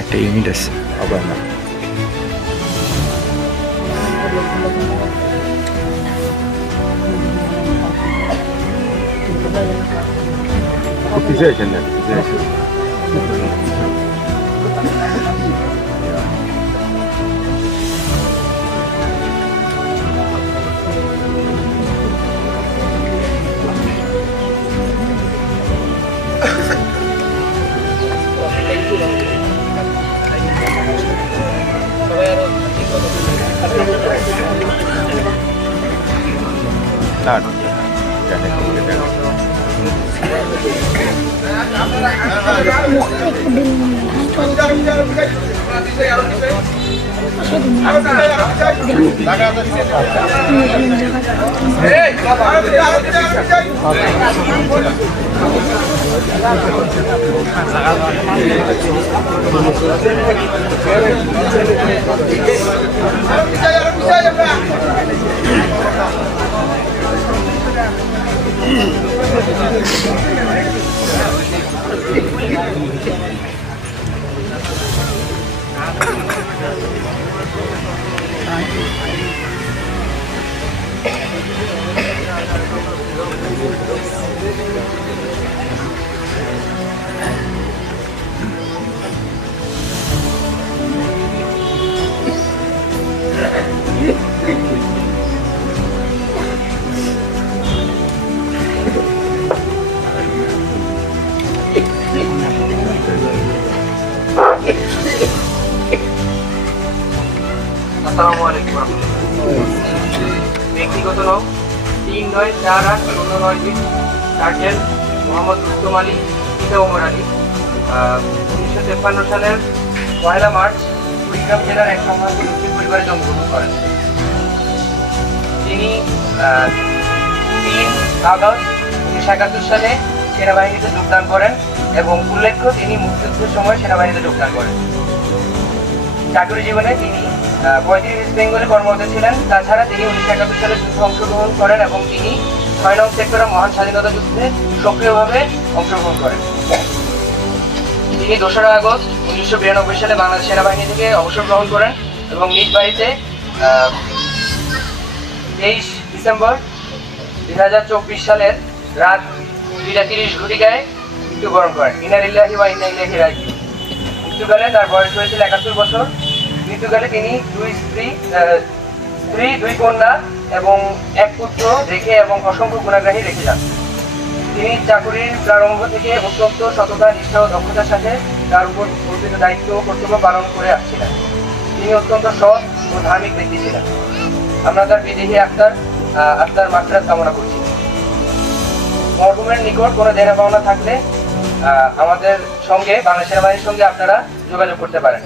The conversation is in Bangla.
একটা ইউনিট আছে আবার না পিছিয়ে আছেন না পিছিয়ে আছেন ব্যক্তিগত নাম ৩৯৪৮০৯ সার্জেন্ট মোহাম্মদ রুস্তম আলী পিতা ওমর আলী ১৯৫৩ সালের ১ মার্চ কুড়িগ্রাম জেলার এক সম্ভ্রান্ত মুসলিম পরিবারে জন্মগ্রহণ করেন। তিনি ৩ আগস্ট ১৯৭১ সালে সেনাবাহিনীতে যোগদান করেন এবং উল্লেখ্য তিনি মুক্তিযুদ্ধের সময় সেনাবাহিনীতে যোগদান করেন। চাকরি জীবনে তিনি ৩৫ ইস্ট বেঙ্গলে কর্মরত ছিলেন। তাছাড়া তিনি ১৯৭১ সালে যুদ্ধে অংশগ্রহণ করেন এবং তিনি ৬ নং সেক্টরে মহান স্বাধীনতা যুদ্ধে সক্রিয়ভাবে অংশগ্রহণ করেন। তিনি ২রা আগস্ট ১৯৯২ সালে বাংলাদেশ সেনাবাহিনী থেকে অবসর গ্রহণ করেন এবং নিজ বাড়িতে ২৩ ডিসেম্বর ২০২৪ সালের রাত ২টা ৩০ ঘটিকায় মৃত্যুবরণ করেন। ইন্না লিল্লাহি ওয়া ইন্না ইলাইহি রাজিউন। মৃত্যুকালে তার বয়স হয়েছিল ৭১ বছর। মৃত্যুকালে তিনি ২ স্ত্রী, ২ কন্যা এবং ১ পুত্র রেখে এবং অসংখ্য গুণাগ্রাহী রেখে যান। তিনি চাকুরির প্রারম্ভ থেকে অত্যন্ত সততা, নিষ্ঠা ও দক্ষতার সাথে তার উপর অর্পিত দায়িত্ব ও কর্তব্য পালন করে আসছিলেন। তিনি অত্যন্ত সৎ ও ধার্মিক ব্যক্তি ছিলেন। আমরা তার বিদেহী আত্মার মাগফিরাত কামনা করছি। মরহুমের নিকট কোনো দেনা পাওনা থাকলে আমাদের সঙ্গে, বাংলাদেশ সেনাবাহিনীর সঙ্গে আপনারা যোগাযোগ করতে পারেন।